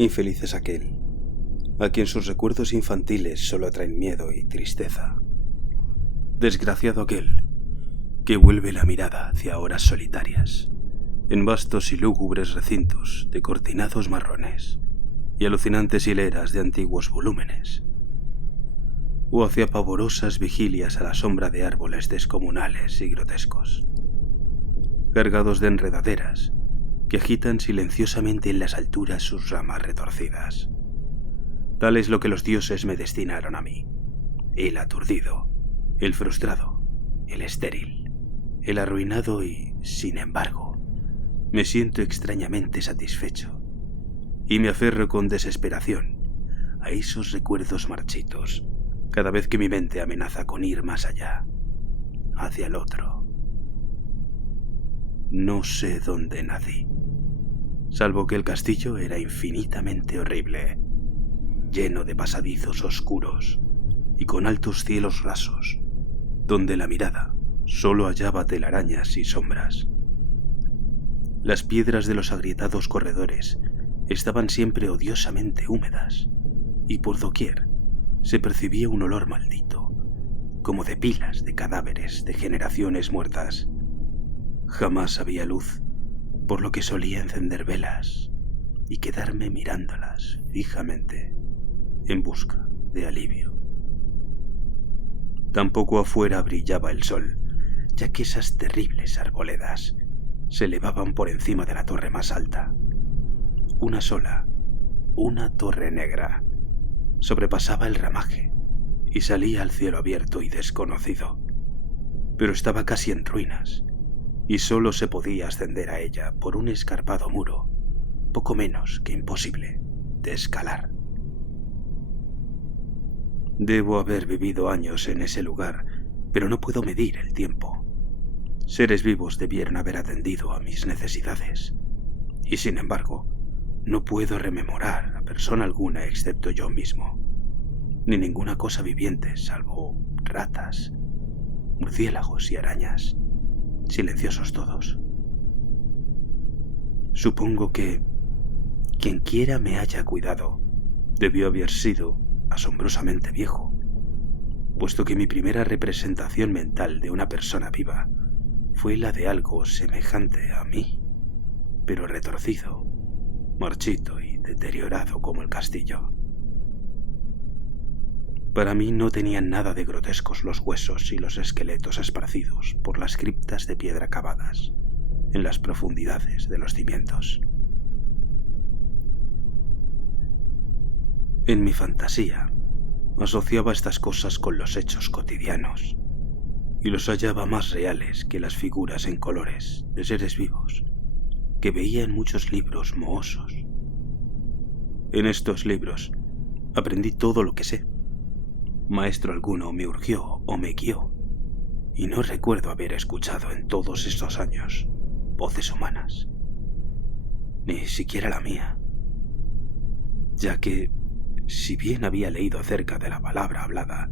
Infeliz es aquel a quien sus recuerdos infantiles solo traen miedo y tristeza. Desgraciado aquel que vuelve la mirada hacia horas solitarias, en vastos y lúgubres recintos de cortinados marrones y alucinantes hileras de antiguos volúmenes, o hacia pavorosas vigilias a la sombra de árboles descomunales y grotescos, cargados de enredaderas que agitan silenciosamente en las alturas sus ramas retorcidas. Tal es lo que los dioses me destinaron a mí, el aturdido, el frustrado, el estéril, el arruinado y, sin embargo, me siento extrañamente satisfecho y me aferro con desesperación a esos recuerdos marchitos cada vez que mi mente amenaza con ir más allá, hacia el otro. No sé dónde nací, salvo que el castillo era infinitamente horrible, lleno de pasadizos oscuros y con altos cielos rasos, donde la mirada solo hallaba telarañas y sombras. Las piedras de los agrietados corredores estaban siempre odiosamente húmedas, y por doquier se percibía un olor maldito, como de pilas de cadáveres de generaciones muertas. Jamás había luz, por lo que solía encender velas y quedarme mirándolas fijamente, en busca de alivio. Tampoco afuera brillaba el sol, ya que esas terribles arboledas se elevaban por encima de la torre más alta. Una sola, una torre negra, sobrepasaba el ramaje y salía al cielo abierto y desconocido, pero estaba casi en ruinas y solo se podía ascender a ella por un escarpado muro, poco menos que imposible de escalar. Debo haber vivido años en ese lugar, pero no puedo medir el tiempo. Seres vivos debieron haber atendido a mis necesidades, y sin embargo, no puedo rememorar a persona alguna excepto yo mismo, ni ninguna cosa viviente salvo ratas, murciélagos y arañas, silenciosos todos. Supongo que quien quiera me haya cuidado debió haber sido asombrosamente viejo, puesto que mi primera representación mental de una persona viva fue la de algo semejante a mí, pero retorcido, marchito y deteriorado como el castillo. Para mí no tenían nada de grotescos los huesos y los esqueletos esparcidos por las criptas de piedra cavadas en las profundidades de los cimientos. En mi fantasía asociaba estas cosas con los hechos cotidianos y los hallaba más reales que las figuras en colores de seres vivos que veía en muchos libros mohosos. En estos libros aprendí todo lo que sé. Maestro alguno me urgió o me guió, y no recuerdo haber escuchado en todos estos años voces humanas, ni siquiera la mía, ya que, si bien había leído acerca de la palabra hablada,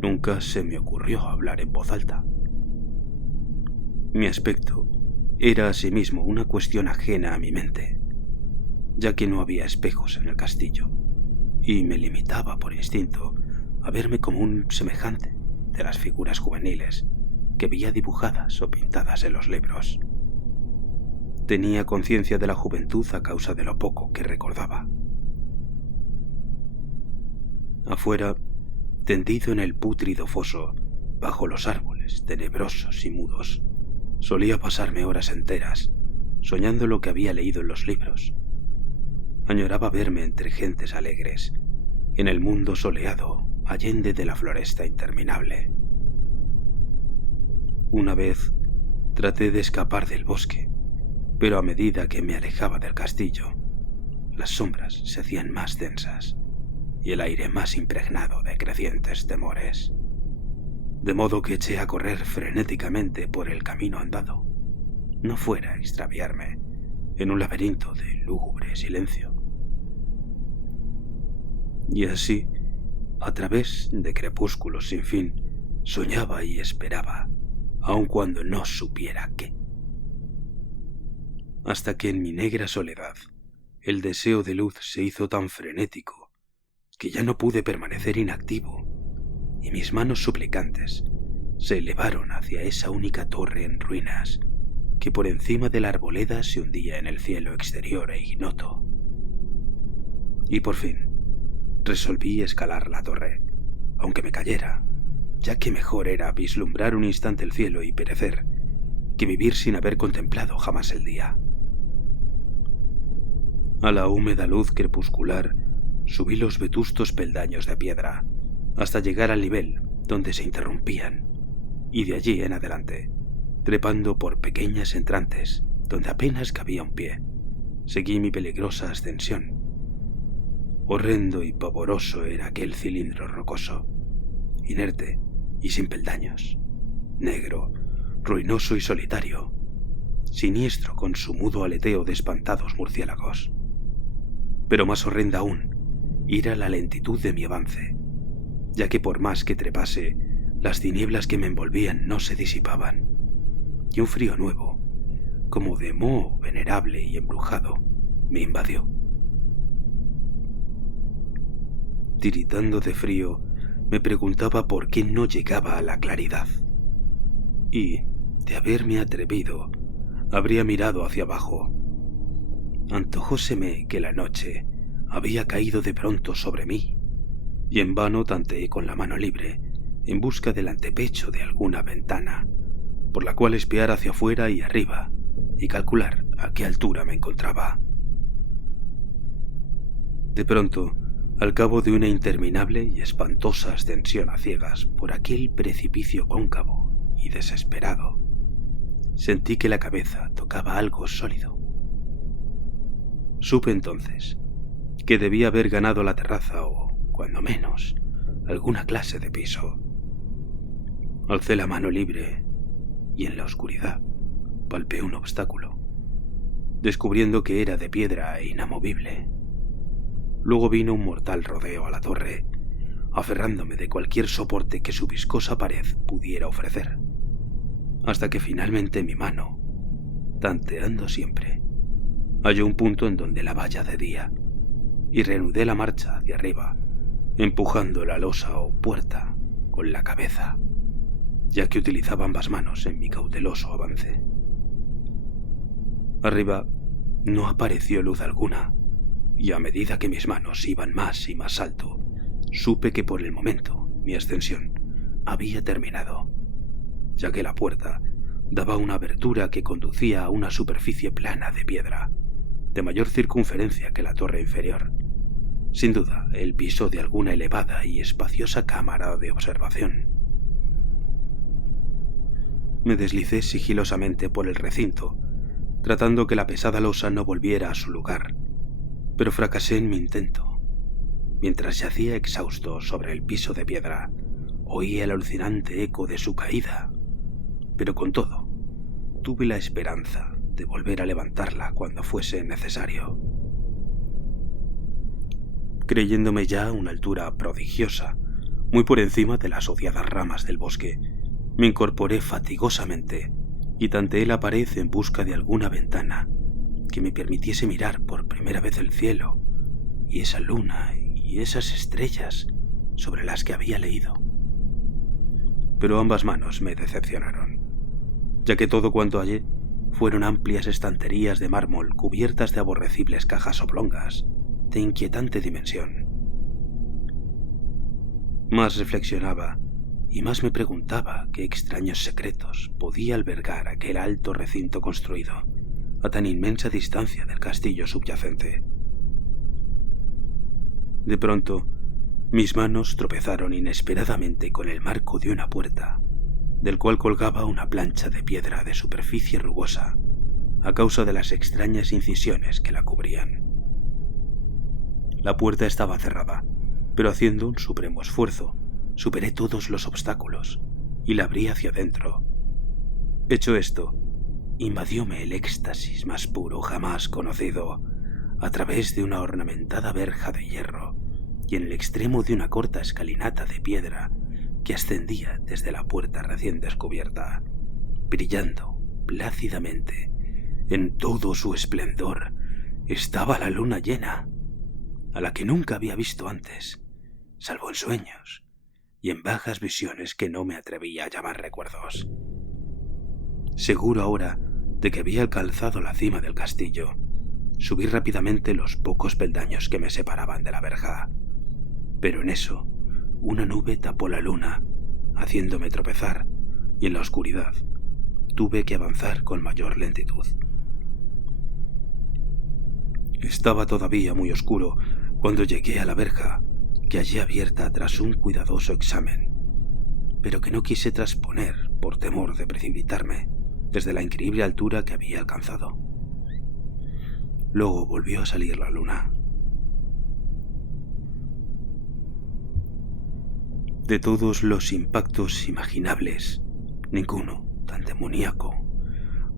nunca se me ocurrió hablar en voz alta. Mi aspecto era asimismo una cuestión ajena a mi mente, ya que no había espejos en el castillo, y me limitaba por instinto a verme como un semejante de las figuras juveniles que veía dibujadas o pintadas en los libros. Tenía conciencia de la juventud a causa de lo poco que recordaba. Afuera, tendido en el pútrido foso, bajo los árboles tenebrosos y mudos, solía pasarme horas enteras soñando lo que había leído en los libros. Añoraba verme entre gentes alegres, en el mundo soleado, allende de la floresta interminable. Una vez traté de escapar del bosque, pero a medida que me alejaba del castillo, las sombras se hacían más densas y el aire más impregnado de crecientes temores, de modo que eché a correr frenéticamente por el camino andado, no fuera a extraviarme en un laberinto de lúgubre silencio. Y así, a través de crepúsculos sin fin, soñaba y esperaba, aun cuando no supiera qué. Hasta que en mi negra soledad El deseo de luz se hizo tan frenético que ya no pude permanecer inactivo, y mis manos suplicantes se elevaron hacia esa única torre en ruinas que por encima de la arboleda se hundía en el cielo exterior e ignoto. Y por fin resolví escalar la torre, aunque me cayera, ya que mejor era vislumbrar un instante el cielo y perecer que vivir sin haber contemplado jamás el día. A la húmeda luz crepuscular subí los vetustos peldaños de piedra hasta llegar al nivel donde se interrumpían, y de allí en adelante, trepando por pequeñas entrantes donde apenas cabía un pie, seguí mi peligrosa ascensión. Horrendo y pavoroso era aquel cilindro rocoso, inerte y sin peldaños, negro, ruinoso y solitario, siniestro con su mudo aleteo de espantados murciélagos. Pero más horrenda aún era la lentitud de mi avance, ya que por más que trepase, las tinieblas que me envolvían no se disipaban, y un frío nuevo, como de moho venerable y embrujado, me invadió. Tiritando de frío, me preguntaba por qué no llegaba a la claridad, y, de haberme atrevido, habría mirado hacia abajo. Antojóseme que la noche había caído de pronto sobre mí, y en vano tanteé con la mano libre en busca del antepecho de alguna ventana, por la cual espiar hacia afuera y arriba y calcular a qué altura me encontraba. De pronto, al cabo de una interminable y espantosa ascensión a ciegas por aquel precipicio cóncavo y desesperado, sentí que la cabeza tocaba algo sólido. Supe entonces que debía haber ganado la terraza o, cuando menos, alguna clase de piso. Alcé la mano libre y en la oscuridad palpé un obstáculo, descubriendo que era de piedra e inamovible. Luego vino un mortal rodeo a la torre, aferrándome de cualquier soporte que su viscosa pared pudiera ofrecer, hasta que finalmente mi mano, tanteando siempre, halló un punto en donde la valla cedía, y reanudé la marcha hacia arriba, empujando la losa o puerta con la cabeza, ya que utilizaba ambas manos en mi cauteloso avance. Arriba no apareció luz alguna, y a medida que mis manos iban más y más alto, supe que por el momento mi ascensión había terminado, ya que la puerta daba una abertura que conducía a una superficie plana de piedra, de mayor circunferencia que la torre inferior. Sin duda, el piso de alguna elevada y espaciosa cámara de observación. Me deslicé sigilosamente por el recinto, tratando que la pesada losa no volviera a su lugar, pero fracasé en mi intento. Mientras yacía exhausto sobre el piso de piedra, oí el alucinante eco de su caída, pero con todo, tuve la esperanza de volver a levantarla cuando fuese necesario. Creyéndome ya a una altura prodigiosa, muy por encima de las odiadas ramas del bosque, me incorporé fatigosamente y tanteé la pared en busca de alguna ventana que me permitiese mirar por primera vez el cielo y esa luna y esas estrellas sobre las que había leído. Pero ambas manos me decepcionaron, ya que todo cuanto hallé fueron amplias estanterías de mármol cubiertas de aborrecibles cajas oblongas de inquietante dimensión. Más reflexionaba y más me preguntaba qué extraños secretos podía albergar aquel alto recinto construido a tan inmensa distancia del castillo subyacente. De pronto, mis manos tropezaron inesperadamente con el marco de una puerta, del cual colgaba una plancha de piedra de superficie rugosa, a causa de las extrañas incisiones que la cubrían. La puerta estaba cerrada, pero haciendo un supremo esfuerzo, superé todos los obstáculos y la abrí hacia adentro. Hecho esto, invadióme el éxtasis más puro jamás conocido, a través de una ornamentada verja de hierro y en el extremo de una corta escalinata de piedra que ascendía desde la puerta recién descubierta, brillando plácidamente en todo su esplendor estaba la luna llena, a la que nunca había visto antes, salvo en sueños y en vagas visiones que no me atrevía a llamar recuerdos. Seguro ahora de que había alcanzado la cima del castillo, subí rápidamente los pocos peldaños que me separaban de la verja, pero en eso una nube tapó la luna, haciéndome tropezar, y en la oscuridad tuve que avanzar con mayor lentitud. Estaba todavía muy oscuro cuando llegué a la verja, que hallé abierta tras un cuidadoso examen, pero que no quise trasponer por temor de precipitarme desde la increíble altura que había alcanzado. Luego volvió a salir la luna. De todos los impactos imaginables, ninguno tan demoníaco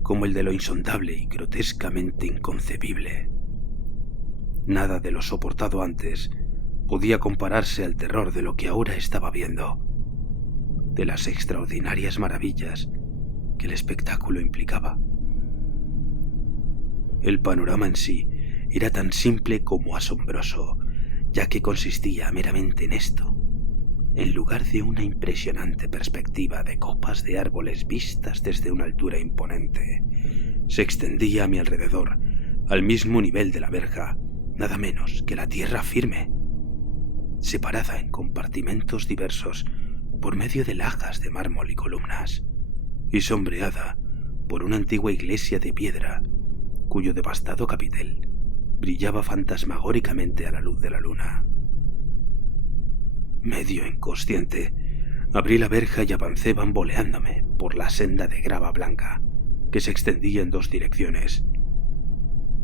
como el de lo insondable y grotescamente inconcebible. Nada de lo soportado antes podía compararse al terror de lo que ahora estaba viendo, de las extraordinarias maravillas que el espectáculo implicaba. El panorama en sí era tan simple como asombroso, ya que consistía meramente en esto. En lugar de una impresionante perspectiva de copas de árboles vistas desde una altura imponente, se extendía a mi alrededor, al mismo nivel de la verja, nada menos que la tierra firme, separada en compartimentos diversos por medio de lajas de mármol y columnas, y sombreada por una antigua iglesia de piedra, cuyo devastado capitel brillaba fantasmagóricamente a la luz de la luna. Medio inconsciente, abrí la verja y avancé bamboleándome por la senda de grava blanca que se extendía en dos direcciones.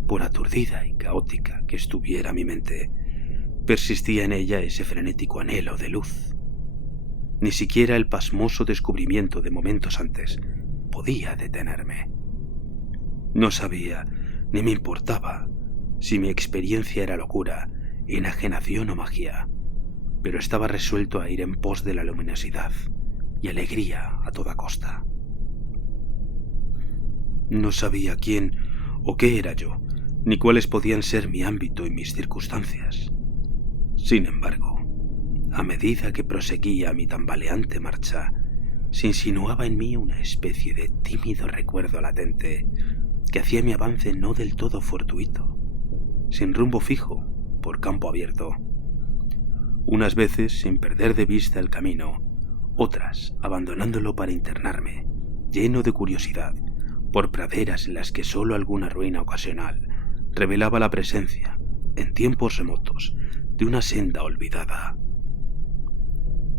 Por aturdida y caótica que estuviera mi mente, persistía en ella ese frenético anhelo de luz. Ni siquiera el pasmoso descubrimiento de momentos antes podía detenerme. No sabía, ni me importaba, si mi experiencia era locura, enajenación o magia, pero estaba resuelto a ir en pos de la luminosidad y alegría a toda costa. No sabía quién o qué era yo, ni cuáles podían ser mi ámbito y mis circunstancias. Sin embargo, a medida que proseguía mi tambaleante marcha, se insinuaba en mí una especie de tímido recuerdo latente que hacía mi avance no del todo fortuito, sin rumbo fijo, por campo abierto. Unas veces sin perder de vista el camino, otras abandonándolo para internarme, lleno de curiosidad, por praderas en las que solo alguna ruina ocasional revelaba la presencia, en tiempos remotos, de una senda olvidada.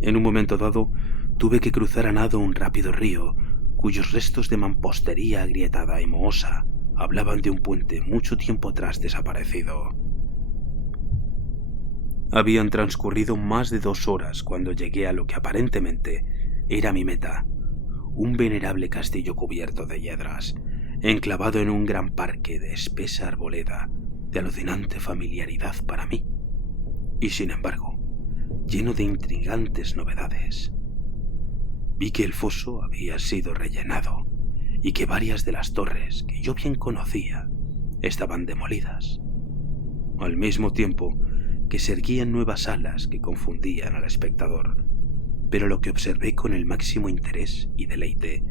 En un momento dado, tuve que cruzar a nado un rápido río, cuyos restos de mampostería agrietada y mohosa hablaban de un puente mucho tiempo atrás desaparecido. Habían transcurrido más de 2 horas cuando llegué a lo que aparentemente era mi meta, un venerable castillo cubierto de hiedras, enclavado en un gran parque de espesa arboleda, de alucinante familiaridad para mí, y sin embargo, lleno de intrigantes novedades. Vi que el foso había sido rellenado y que varias de las torres que yo bien conocía estaban demolidas, al mismo tiempo que se erguían nuevas alas que confundían al espectador. Pero lo que observé con el máximo interés y deleite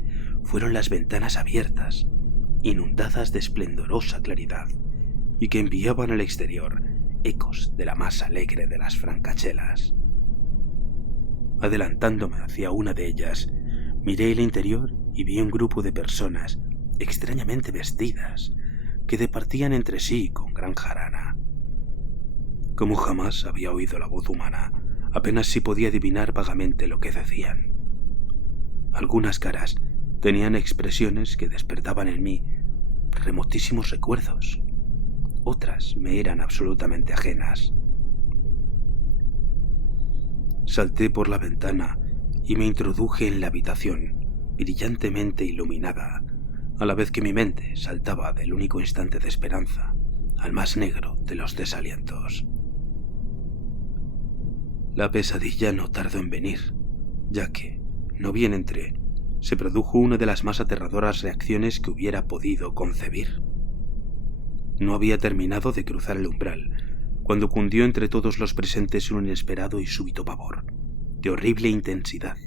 fueron las ventanas abiertas, inundadas de esplendorosa claridad, y que enviaban al exterior ecos de la más alegre de las francachelas. Adelantándome hacia una de ellas, miré el interior y vi un grupo de personas extrañamente vestidas que departían entre sí con gran jarana. Como jamás había oído la voz humana, apenas si podía adivinar vagamente lo que decían. Algunas caras tenían expresiones que despertaban en mí remotísimos recuerdos. Otras me eran absolutamente ajenas. Salté por la ventana y me introduje en la habitación, brillantemente iluminada, a la vez que mi mente saltaba del único instante de esperanza al más negro de los desalientos. La pesadilla no tardó en venir, ya que, no bien entré, se produjo una de las más aterradoras reacciones que hubiera podido concebir. No había terminado de cruzar el umbral cuando cundió entre todos los presentes un inesperado y súbito pavor, de horrible intensidad,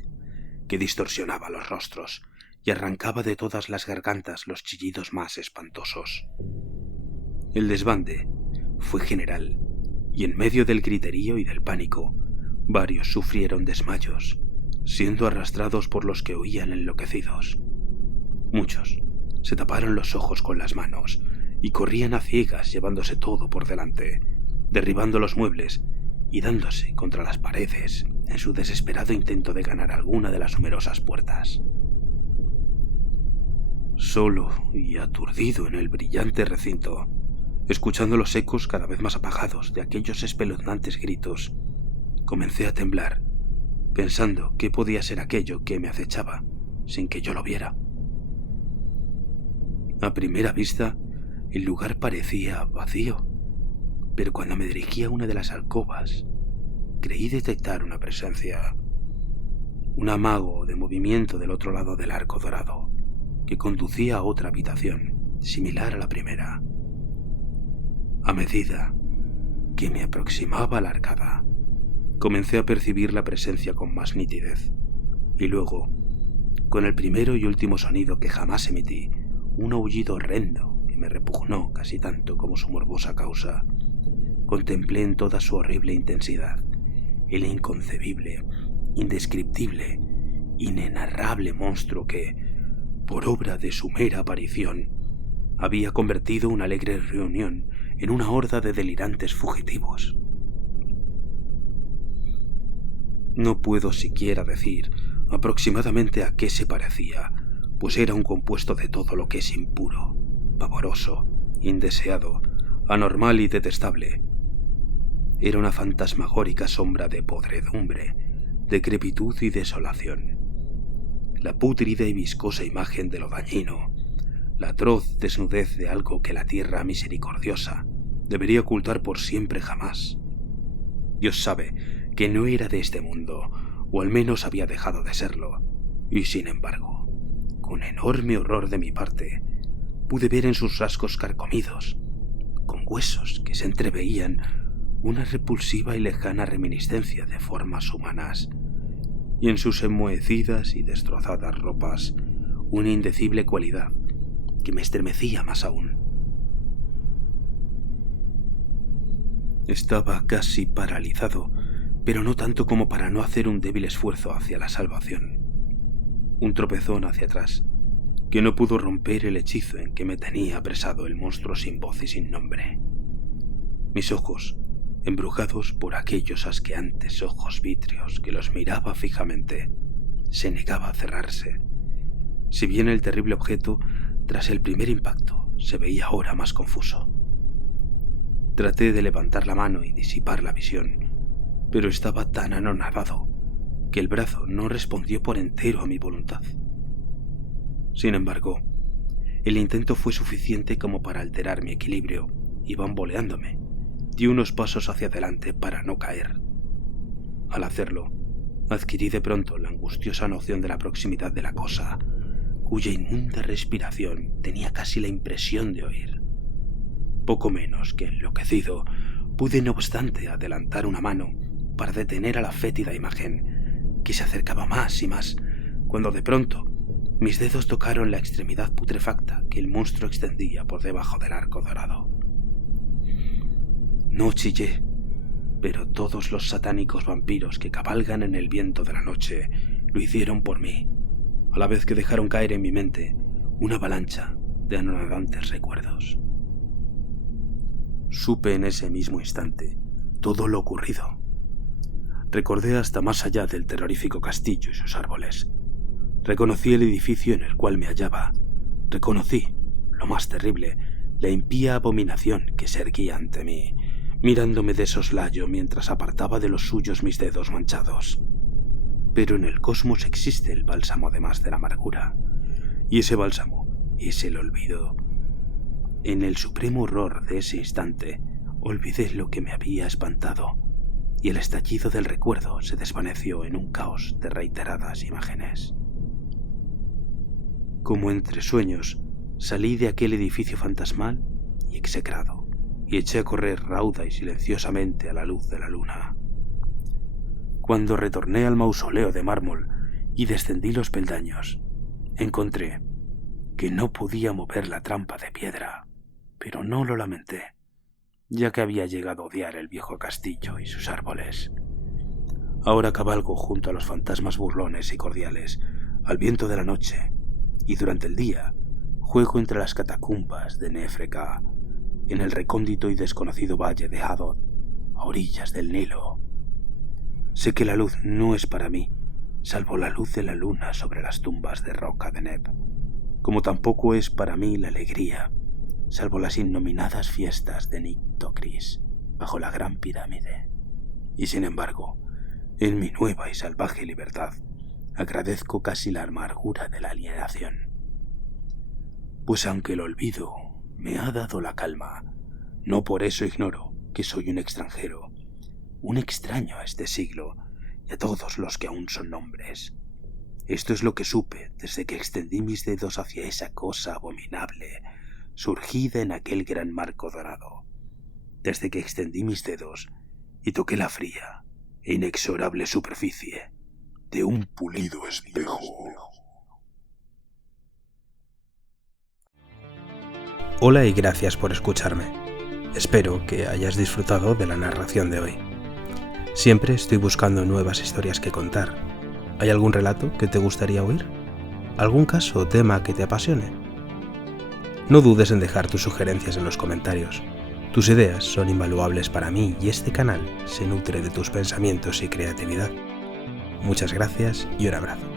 que distorsionaba los rostros y arrancaba de todas las gargantas los chillidos más espantosos. El desbande fue general, y en medio del griterío y del pánico, varios sufrieron desmayos, siendo arrastrados por los que huían enloquecidos. Muchos se taparon los ojos con las manos y corrían a ciegas llevándose todo por delante, derribando los muebles y dándose contra las paredes en su desesperado intento de ganar alguna de las numerosas puertas. Solo y aturdido en el brillante recinto, escuchando los ecos cada vez más apagados de aquellos espeluznantes gritos, comencé a temblar, pensando qué podía ser aquello que me acechaba sin que yo lo viera. A primera vista, el lugar parecía vacío, pero cuando me dirigí a una de las alcobas, creí detectar una presencia, un amago de movimiento del otro lado del arco dorado, que conducía a otra habitación, similar a la primera. A medida que me aproximaba a la arcada, comencé a percibir la presencia con más nitidez, y luego, con el primero y último sonido que jamás emití, un aullido horrendo que me repugnó casi tanto como su morbosa causa, contemplé en toda su horrible intensidad el inconcebible, indescriptible, inenarrable monstruo que, por obra de su mera aparición, había convertido una alegre reunión en una horda de delirantes fugitivos. No puedo siquiera decir aproximadamente a qué se parecía, pues era un compuesto de todo lo que es impuro, pavoroso, indeseado, anormal y detestable. Era una fantasmagórica sombra de podredumbre, decrepitud y desolación. La pútrida y viscosa imagen de lo dañino, la atroz desnudez de algo que la tierra misericordiosa debería ocultar por siempre jamás. Dios sabe que no era de este mundo, o al menos había dejado de serlo, y sin embargo, con enorme horror de mi parte, pude ver en sus rasgos carcomidos, con huesos que se entreveían, una repulsiva y lejana reminiscencia de formas humanas, y en sus enmohecidas y destrozadas ropas una indecible cualidad que me estremecía más aún. Estaba casi paralizado, pero no tanto como para no hacer un débil esfuerzo hacia la salvación. Un tropezón hacia atrás, que no pudo romper el hechizo en que me tenía apresado el monstruo sin voz y sin nombre. Mis ojos, embrujados por aquellos asqueantes ojos vítreos que los miraba fijamente, se negaba a cerrarse. Si bien el terrible objeto, tras el primer impacto, se veía ahora más confuso. Traté de levantar la mano y disipar la visión, pero estaba tan anonadado que el brazo no respondió por entero a mi voluntad. Sin embargo, el intento fue suficiente como para alterar mi equilibrio y bamboleándome, di unos pasos hacia adelante para no caer. Al hacerlo, adquirí de pronto la angustiosa noción de la proximidad de la cosa, cuya inmunda respiración tenía casi la impresión de oír. Poco menos que enloquecido, pude no obstante adelantar una mano para detener a la fétida imagen, que se acercaba más y más, cuando de pronto mis dedos tocaron la extremidad putrefacta que el monstruo extendía por debajo del arco dorado. No chillé, pero todos los satánicos vampiros que cabalgan en el viento de la noche lo hicieron por mí, a la vez que dejaron caer en mi mente una avalancha de anonadantes recuerdos. Supe en ese mismo instante todo lo ocurrido. Recordé hasta más allá del terrorífico castillo y sus árboles. Reconocí el edificio en el cual me hallaba. Reconocí, lo más terrible, la impía abominación que se erguía ante mí, mirándome de soslayo mientras apartaba de los suyos mis dedos manchados. Pero en el cosmos existe el bálsamo además de la amargura, y ese bálsamo es el olvido. En el supremo horror de ese instante, olvidé lo que me había espantado, y el estallido del recuerdo se desvaneció en un caos de reiteradas imágenes. Como entre sueños, salí de aquel edificio fantasmal y execrado, y eché a correr rauda y silenciosamente a la luz de la luna. Cuando retorné al mausoleo de mármol y descendí los peldaños, encontré que no podía mover la trampa de piedra, pero no lo lamenté, ya que había llegado a odiar el viejo castillo y sus árboles. Ahora cabalgo junto a los fantasmas burlones y cordiales, al viento de la noche, y durante el día juego entre las catacumbas de Nefreka, en el recóndito y desconocido valle de Hadod, a orillas del Nilo. Sé que la luz no es para mí, salvo la luz de la luna sobre las tumbas de roca de Neb, como tampoco es para mí la alegría, salvo las innominadas fiestas de Nictocris bajo la gran pirámide. Y sin embargo, en mi nueva y salvaje libertad, agradezco casi la amargura de la alienación. Pues aunque el olvido me ha dado la calma, no por eso ignoro que soy un extranjero, un extraño a este siglo y a todos los que aún son nombres. Esto es lo que supe desde que extendí mis dedos hacia esa cosa abominable, surgida en aquel gran marco dorado. Desde que extendí mis dedos y toqué la fría e inexorable superficie de un pulido espejo. Hola y gracias por escucharme. Espero que hayas disfrutado de la narración de hoy. Siempre estoy buscando nuevas historias que contar. ¿Hay algún relato que te gustaría oír? ¿Algún caso o tema que te apasione? No dudes en dejar tus sugerencias en los comentarios. Tus ideas son invaluables para mí y este canal se nutre de tus pensamientos y creatividad. Muchas gracias y un abrazo.